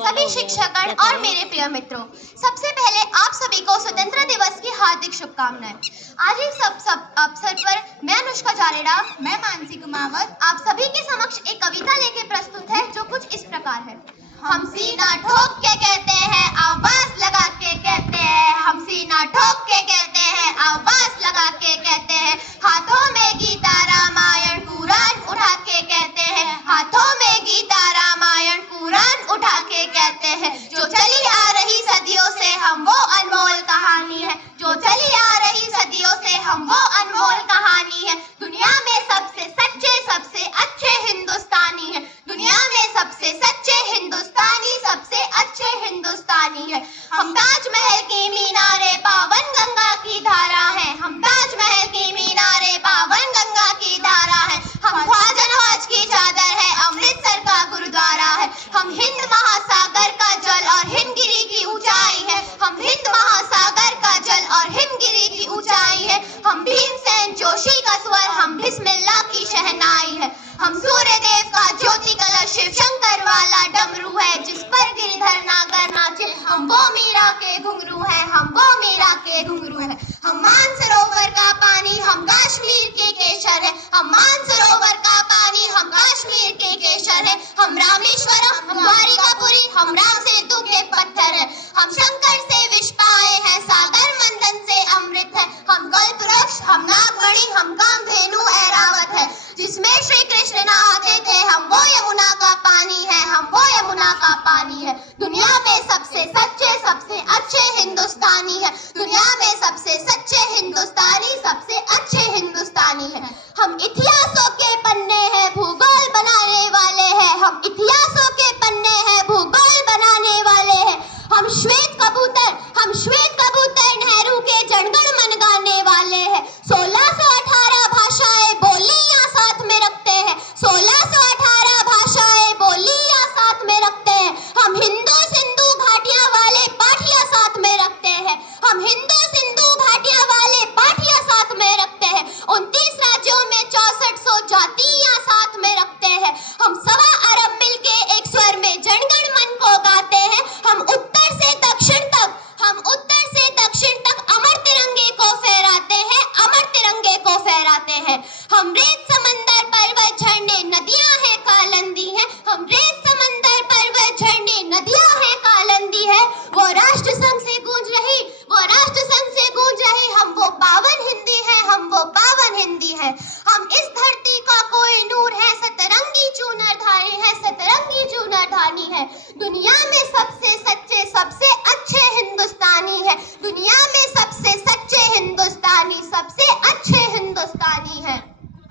सभी शिक्षकगण और मेरे प्रिय मित्रों, सबसे पहले आप सभी को स्वतंत्रता दिवस की हार्दिक शुभकामनाएं। आज इस अवसर पर मैं अनुष्का जारेड़ा, मैं मानसी कुमावत आप सभी के समक्ष एक कविता लेके प्रस्तुत है जो कुछ इस प्रकार है। हम सीना ठोक के कहते हैं, आवाज लगा के कहते हैं। हम सीना ठोक के कहते हैं, आवाज लगा के कहते हैं। हाथों में गीता रामायण कुरान उठा के कहते हैं। हाथों में गीता रामायण कुरान उठा के कहते हैं। जो चली आ रही सदियों से हम वो अनमोल कहानी है। जो चली आ रही सदियों से हम वो अनमोल कहानी है। दुनिया में सबसे सच्चे सबसे अच्छे हिंदुस्तानी है। दुनिया में सबसे सच्चे हिंदुस्तानी सबसे अच्छे हिंदुस्तानी है। हम ताजमहल की मीनारे पावन गंगा की धारा है। हम ताजमहल की मीनारे पावन गंगा की धारा है। हम ख्वाजा नवाज की चादर है, अमृतसर का गुरुद्वारा है। हम हिंद महासागर का जल और हिमगिरी की ऊंचाई है। हम हिंद महासागर का जल और हिमगिरी की ऊंचाई है। हम भीमसेन जोशी का स्वर, हम बिस्मिल्लाह की शहनाई है। हम सूर्य देव का ज्योति कलश शिव शंकर वाला डमरू है, जिस पर गिरधर नागर नाचे। हम वो मीरा के घुंघरू है, हम वो मीरा के घुंघरू है। हम मानसरोवर का पानी, हम कश्मीर के केसर है। हम मानसरोवर का पानी, हम कश्मीर के केसर है। हम रामेश्वरम, हम द्वारिकापुरी, हम राम सेतु के पत्थर है। हम शंकर से विष पाए हैं, सागर मंथन से अमृत है। हम कल्पवृक्ष, हम नागमणि, हम कामधेनु ऐरावत है, जिसमें श्री कृष्ण नहाते थे। हम वो यमुना का पानी है, हम वो यमुना का पानी है। दुनिया में सबसे सच्चे सबसे अच्छे हिंदुस्तानी है। दुनिया में सबसे सच्चे हिंदुस्तानी सबसे अच्छे हिंदुस्तानी है। हम इतिहासों के पन्ने हैं, भूगोल बनाने वाले हैं। हम इतिहासों के पन्ने हैं, भूगोल बनाने वाले हैं। हम श्वेत कबूतर, हम श्वेत कबूतर नेहरू के जनगण मन गाने वाले हैं। 1618 भाषाएं बोलियां साथ में रखते हैं। 1618 भाषाएं बोलियां साथ में रखते हैं। हम हिंदू सिंधु घाटियां वाले पाठिया साथ में रखते हैं। हम हिंदू सिंधु घाटियां वाले पाठिया साथ में रखते हैं। 29 राज्यों में 6400 जातियां साथ में रखते हैं। हम 1.25 अरब मिलके एक स्वर में जनगण मन को गाते हैं। हम उत्तर से दक्षिण तक, हम उत्तर से दक्षिण तक अमर तिरंगे को फहराते हैं, अमर तिरंगे को फहराते हैं। हम रेत समंदर पर्वत झरने नदियां हैं कालंदी है। हम रेत समंदर पर्वत झरने नदियां हैं कालंदी है। वो राष्ट्र संघ से गूंज रही, वो राष्ट्र संघ से गूंज रही। हम वो पावन हिंदी है, हम वो पावन हिंदी है। हम इस धरती का कोई नूर है, सतरंगी चूनर धारी है, सतरंगी चूनर धानी है। दुनिया में सबसे सच्चे सबसे अच्छे हिंदुस्तानी है। दुनिया में सबसे सच्चे हिंदुस्तानी सबसे अच्छे हिंदुस्तानी है।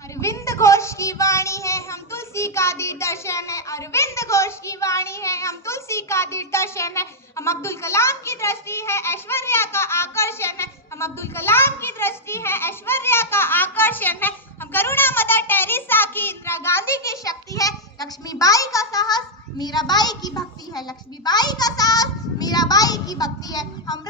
अरविंद घोष की वाणी है, हम तुलसी का दर्शन है। अरविंद घोष की वाणी है, हम तुलसी का दर्शन है। हम अब्दुल कलाम की दृष्टि है, ऐश्वर्या का आकर्षण है। हम अब्दुल कलाम की दृष्टि है, ऐश्वर्या का आकर्षण है। हम करुणा मदर टेरेसा की, इंदिरा गांधी की शक्ति है। लक्ष्मीबाई का साहस, मीराबाई की भक्ति है। लक्ष्मीबाई का साहस, मीराबाई की भक्ति है। हम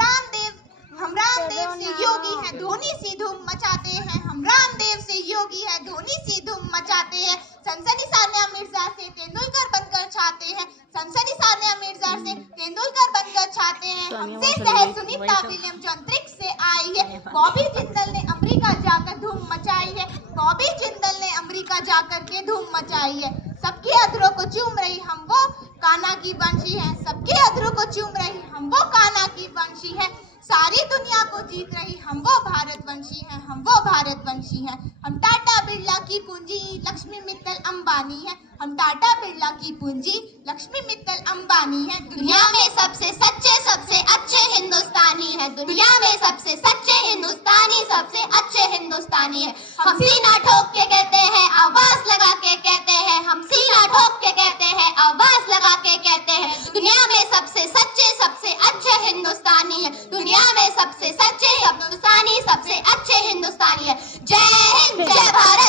रामदेव से योगी है, धोनी सी धूम मचाते हैं। हम रामदेव से योगी है, धोनी सी धूम मचाते हैं। सनसनी सानिया मिर्जा से तेंदुलकर बनकर छाते हैं। सनसनी सानिया मिर्जा से तेंदुलकर बनकर छाते हैं। हमसे शहर सुनीता विलियम जो अंतरिक्ष से आई है। बॉबी जिंदल ने अमेरिका जाकर धूम मचाई है। बॉबी जिंदल ने अमेरिका जाकर के धूम मचाई है। सबके अधरों को चूम रही हम वो कान्हा की बंशी है। सबके अधरों को चूम रही हम वो कान्हा की बंशी है। सारी दुनिया को जीत रही हम वो भारतवंशी हैं, हम वो भारतवंशी हैं। हम टाटा बिरला की पूंजी, लक्ष्मी मित्तल अंबानी है। हम टाटा बिरला की पूंजी, लक्ष्मी मित्तल अंबानी है। दुनिया में सबसे सच्चे सबसे अच्छे हिंदुस्तानी है। दुनिया में सबसे सच्चे हिंदुस्तानी सबसे अच्छे हिंदुस्तानी है। हम सीना ठोक के कहते हैं, आवाज लगा के कहते हैं। हम सीना ठोक के कहते हैं, आवाज लगा के कहते हैं। दुनिया में सबसे सच्चे सबसे अच्छे हिंदुस्तानी है। दुनिया में सबसे सच्चे हिंदुस्तानी सबसे अच्छे हिंदुस्तानी है। जय हिंद, जय भारत।